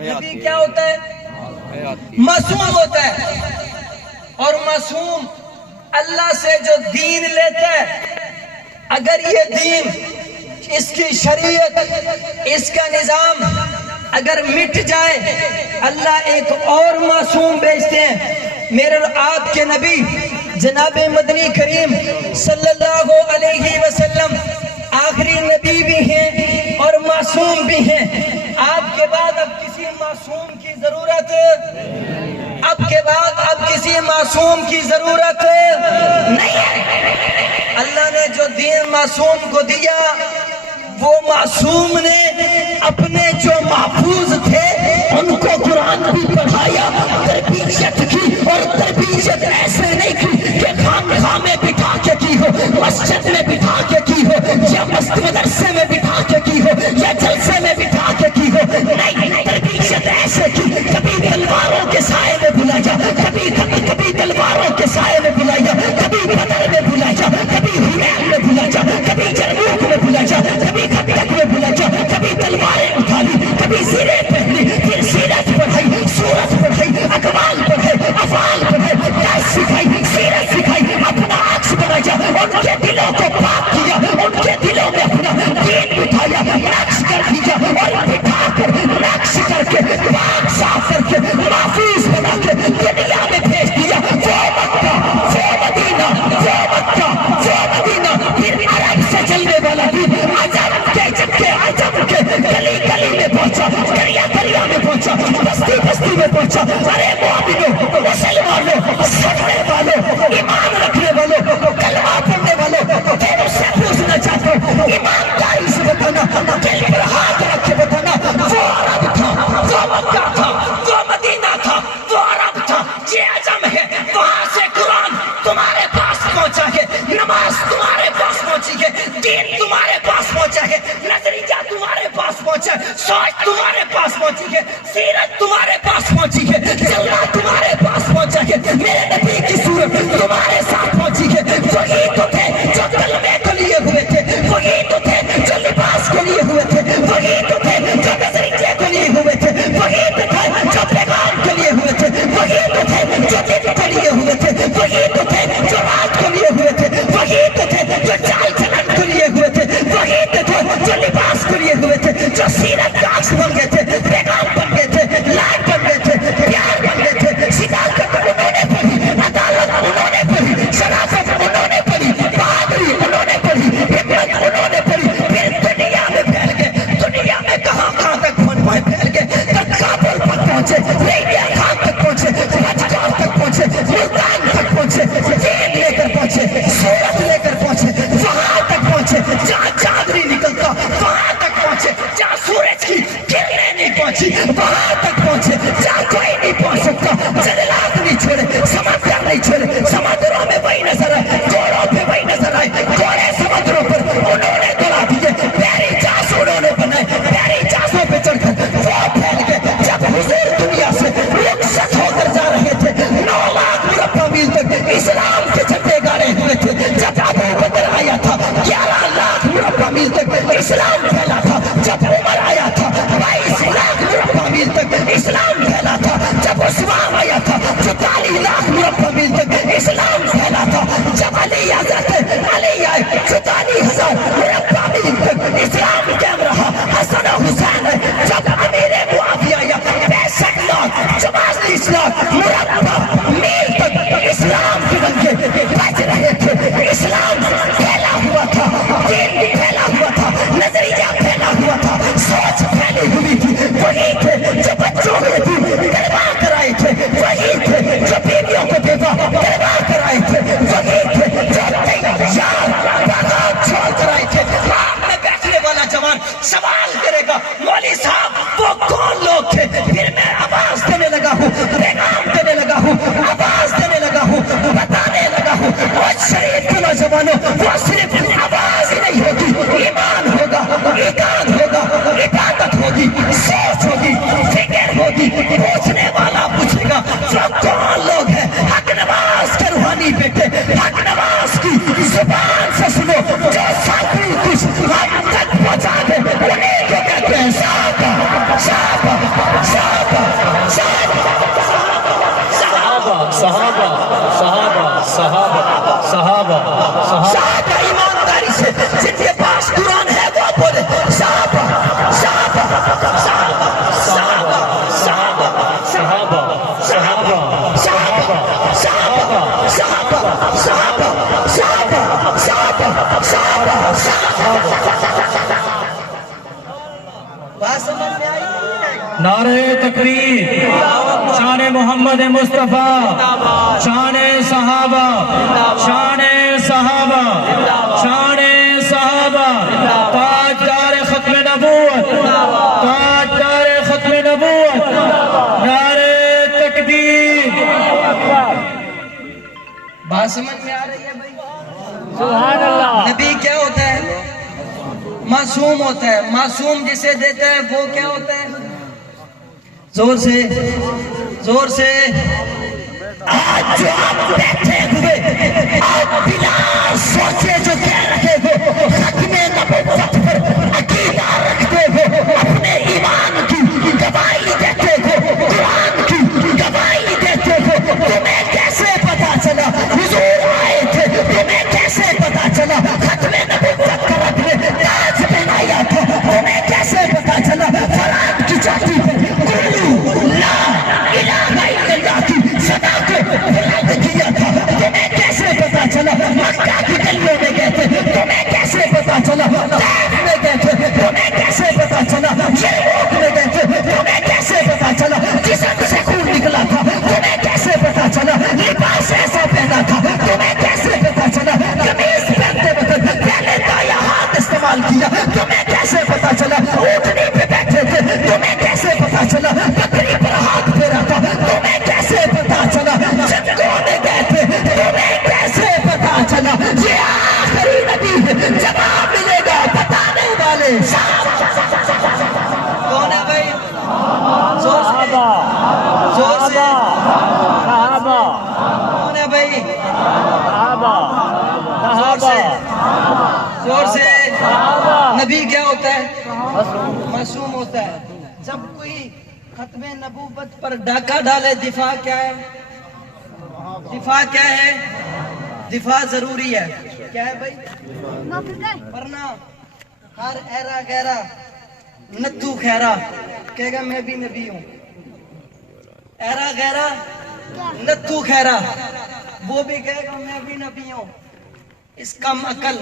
نبی کیا ہوتا ہے؟ معصوم ہوتا ہے. اور معصوم اللہ سے جو دین لیتا ہے، اگر یہ دین، اس کی شریعت، اس کا نظام اگر مٹ جائے، اللہ ایک اور معصوم بھیجتے ہیں. میرے اور آپ کے نبی جناب مدنی کریم صلی اللہ علیہ وسلم آخری نبی بھی ہیں اور معصوم بھی ہیں. آپ کے بعد اب کسی معصوم کی ضرورت، اب کے بعد اب کسی معصوم کی ضرورت نہیں ہے. اللہ نے جو دین معصوم کو دیا، وہ معصوم نے اپنے جو محفوظ تھے ان کو قرآن بھی پڑھایا، تربیت کی. اور تربیت ایسے نہیں کی کہ خانقاہ میں بٹھا کے کی ہو، مسجد میں بٹھا کے کی ہو، یا مدرسے میں بٹھا کے کی ہو، یا جلسے میں بٹھا کے کی ہو. نہیں، تربیت ایسے کی، کبھی تلواروں کے سائے میں بلایا، کبھی تلواروں کے سائے میں بلایا، کبھی بدر میں بلایا، کبھی حنین میں بلایا، کبھی جرموک میں بلایا، کبھی خندق میں بلایا، کبھی تلواریں اٹھا لی، کبھی زیریں پہنی، پھر سیرت پڑھائی، سورت پڑھائی، اقوال پڑھے، افعال پڑھے، درس سکھائی، سیرت سکھائی، اپنا عکس بنایا، ان کے دلوں کو پاک کیا، ان کے دلوں میں اپنا دین بٹھایا، نقش کر دیا، اور بٹھا کر نقش کر کے پاک صاف کر کے محفوظ بنا کے دنیا میں بھیج دیا. وہ مکہ، وہ مدینہ، وہ مکہ، وہ مدینہ، پھر عرب سے چلنے والا دین عجم کے گلی گلی میں پہنچا، دریا دریا میں پہنچا، بستی بستی میں پہنچا. ارے مومنوں، مسلمانوں، سننے والوں، ایمان رکھنے والوں، کلمہ پڑھنے والوں، میں مجھ سے پوچھنا چاہتا ہوں، ایمانداری سے بتانا، دل پر ہاتھ رکھ کے بتانا، وہ عرب تھا، وہ مکہ تھا، وہ مدینہ تھا، وہ عرب تھا، یہ عجم ہے. وہاں سے قرآن تمہارے پاس پہنچا ہے، نماز تمہارے پاس پہنچی ہے، دین تمہارے پاس پہنچا ہے، نظریہ تمہارے پاس پہنچا ہے، سوچ تمہارے پاس پہنچی ہے، سیرت تمہارے پاس پہنچی ہے، چلنا تمہارے پاس پہنچا ہے، میرے نبی کی صورت تمہارے ساتھ پہنچی ہے. وہی تو تھے جو کلمے کو لیے ہوئے تھے، وہی تو تھے جو لباس کو لیے ہوئے تھے، وہی تو تھے جو نظریے کو لیے ہوئے تھے، وہی تو تھے جو پیغام کو لیے ہوئے تھے، وہی تو تھے جو دن کو لیے ہوئے تھے، وہی تو تھے جو رات کو لیے ہوئے تھے، وہی تو تھے جو چال چلن کو لیے ہوئے تھے، وہی تو تھے جو لباس کو لیے ہوئے تھے، جو سیرت کا عکس بن گئے تھے، پیغام بن گئے تھے، لائٹ بن گئے تھے، پیار بن گئے تھے. صداقت انہوں نے پڑھی، عدالت انہوں نے پڑھی، شرافت انہوں نے پڑھی، بہادری انہوں نے پڑھی، ہمت انہوں نے پڑھی. پھر دنیا میں پھیل گئے، دنیا میں کہاں تک پھیل گئے، کابل تک پہنچے، لیبیا خان تک پہنچے، بچکار تک پہنچے، ملتان تک پہنچے، دین لے کر پہنچے، سورت لے کر پہنچے، وہاں تک پہنچے جہاں چاندنی نکلتا، وہاں تک پہنچے جہاں سورج کی کرنیں نہیں پہنچی، وہاں تک پہنچے جہاں کوئی نہیں پہنچ سکتا. جنگلات نہیں چھوڑے، سمندر نہیں چھوڑے، سمندروں میں وہی نظر آئے، گھوڑوں پہ وہی نظر آئے، گھوڑے سمندروں پر انہوں نے دوڑا دیے، پیاری جہاز انہوں نے بنائے، پیاری جہازوں پہ چڑھ کر وہ پھیل گئے. جب حضور دنیا سے رخصت ہو کر جا رہے تھے، 9 لاکھ مربع میل تک اسلام کے جھنڈے گاڑے ہوئے تھے. جب ابو بکر آیا تھا، 11 لاکھ مربع میل تک اسلام پھیلا تھا. جب عمر آیا تھا، 22 لاکھ مربع میل تک اسلام پھیلا تھا. جب عثمان آیا تھا، 44 لاکھ مربع میل تک اسلام پھیلا تھا. جب علی حضرت علی آئے، 44,000 مربع میل تک اسلام قائم رہا. حسن و حسین ہے، جب امیر معاویہ آیا، 65 لاکھ 44 لاکھ مربع میل تک اسلام کے ڈنکے بج رہے تھے. اسلام پھیلا ہوا تھا، دین بھی پھیلا ہوا تھا، نظریہ پھیلا ہوا تھا، سوچ پھیلی ہوئی تھی. وہی تھے جو بچوں کے دین کروا کرائے تھے، وہی تھے جو بیویوں کو بیوہ کروا کرائے تھے، وہی تھے جو تیار باغات چھوڑ کرائے تھے. آپ میں بیٹھنے والا جوان سوال کرے گا، مولوی صاحب وہ کون لوگ تھے؟ پھر میں آواز دینے لگا ہوں، پیغام دینے لگا ہوں، آواز دینے لگا ہوں، بتانے لگا ہوں. وہ شریف کے نوجوانوں، وہ صرف آواز ہی نہیں ہوگی، ایمان ہوگا، ایقان ہوگا، عبادت ہوگی، سوچ ہوگی، فکر ہوگی. پوچھنے والا پوچھے گا وہ کون لوگ ہیں؟ حق نواز کے روحانی بیٹے، حق نواز کی زبان سے سنو، جو ساتھی کچھ ہم تک پہنچا دے، انہیں کو کہتے ہیں صحابہ. بات سمجھ میں آئی؟ نعرہ تکبیر، شان محمد مصطفیٰ، شان صحابہ، شان صحابہ، شان صحابہ، تاجدار ختم نبوت، تاجدار ختم نبوت، نعرہ تکبیر۔ بات سمجھ میں آ رہی ہے بھائی؟ سبحان اللہ۔ نبی کیا ہوتا ہے؟ معصوم ہوتا ہے۔ معصوم جسے دیتا ہے وہ کیا ہوتا ہے؟ زور سے، زور سے۔ آج جو آپ بیٹھے ہوئے آپ بلا سوچے جو کہہ رہے ہو ختم نبوت پر عقیدہ رکھتے ہو، اپنے ایمان کی گواہی دیتے ہو، قرآن کی گواہی دیتے ہو، تمہیں کیسے پتا چلا حضور آئے تھے؟ تمہیں کیسے پتا چلا ختم نبوت کا رب نے تاج پہنایا تھا؟ تمہیں کیسے پتا چلا فرات کی چاٹی پر قولوا لا الہ الا اللہ کی صدا کو بلند کیا تھا؟ تمہیں کیسے پتا چلا مکہ کی گلیوں میں گئے تھے؟ تمہیں کیسے پتا چلا طائف میں گئے تھے؟ تمہیں کیسے پتا چلا یرموک میں گئے تھے؟ تمہیں کیسے پتا چلا جسم سے خون نکلا تھا؟ تمہیں کیسے پتا چلا لباس ایسا پہنا تھا؟ تمہیں کیسے پتا چلا قمیص پہنتے وقت پہلے دایاں ہاتھ استعمال کیا؟ تمہیں کیسے پتا چلا اونٹنی پہ بیٹھے تھے؟ تمہیں کیسے پتا چلا بکری پر ہاتھ پھیرا تھا؟ تمہیں کیسے پتا چلا جنگوں میں گئے تھے؟ تمہیں کیسے پتا چلا یہ آخری نبی ہے؟ جواب ملے گا بتانے والے کون ہے بھائی؟ زور سے، زور سے۔ صحابہ، کون ہے بھائی؟ صحابہ، زور سے، زور سے۔ صحابہ۔ نبی کیا ہوتا ہے؟ معصوم ہوتا ہے۔ جب کوئی ختم نبوت پر ڈاکہ ڈالے دفاع کیا ہے؟ دفاع کیا ہے؟ دفاع ضروری ہے۔ کیا ہے بھائی؟ ورنہ ہر ایرا گیرا نتھو خیرا کہے گا میں بھی نبی ہوں۔ ایرا گیرا نتھو خیرا وہ بھی کہے گا میں بھی نبی ہوں۔ اس کم عقل،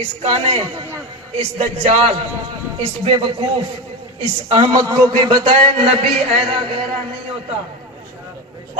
اس کانے، اس دجال، اس بے وقوف، اس احمق کو کوئی بتائے نبی ایرا گیرا نہیں ہوتا۔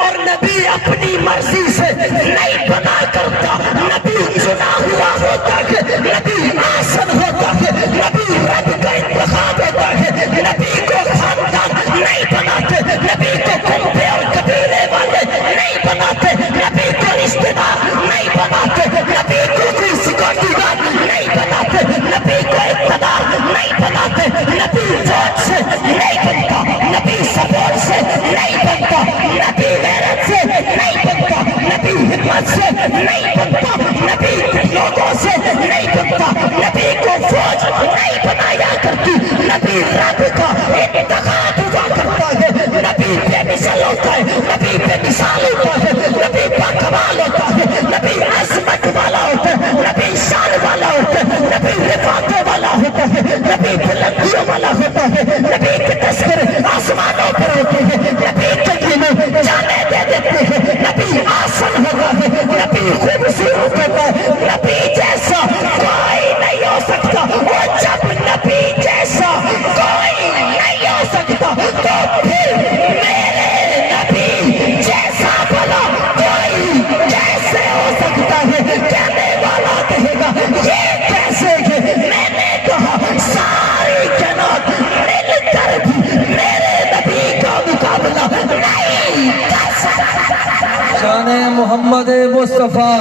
اور نبی اپنی مرضی سے نہیں بنا کرتا، نبی چنا ہوا ہوتا ہے، نبی آسن ہوتا ہے، نبی رب کا انتخاب ہوتا ہے، نبی کو خاندان نہیں بناتے، نبی کو کنبے اور قبیلے والے نہیں بناتے، نبی کو رشتے دار نہیں بناتے، نبی کو کوئی سیکورٹی گارڈ نہیں بناتے، نبی کو اقتدار نہیں بناتے، نبی ووٹ سے نہیں بنتا، نبی سپورٹ سے نہیں بنتا، نبی غیرت سے نہیں بنتا، نبی ہمت سے نہیں بنتا، نبی لوگوں سے نہیں بنتا، نبی کو فوج نہیں بنایا کرتی، نبی رب کا انتخاب ہوا کرتا ہے، نبی بے مثل ہوتا ہے، نبی بے مثال ہوتا ہے، نبی باکمال ہوتا ہے، نبی عظمت والا ہوتا ہے، نبی شان والا ہوتا ہے، نبی رفاقت والا ہوتا ہے، نبی بلندیوں والا ہوتا ہے، نبی کے تذکرے آسمانوں پر ہوتے ہیں، نبی کہیں میں جانے دے دیتے ہیں، نبی آسن ہوتا ہے، نبی خوبصورت ہوتا ہے، نبی جیسا کوئی نہیں ہو سکتا، اور جب نبی جیسا کوئی نہیں ہو سکتا تو پھر میرے نبی جیسا بھلا کوئی کیسے ہو سکتا ہے؟ کہنے والا کہے گا یہ کیسے ہے؟ میں نے کہا ساری کائنات مل کر بھی میرے نبی کا مقابلہ نہیں کر سکتا۔ شان محمد مصطفیٰ،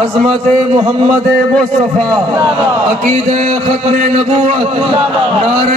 عظمت محمد مصطفیٰ، عقیدہ ختم نبوت، نعرہ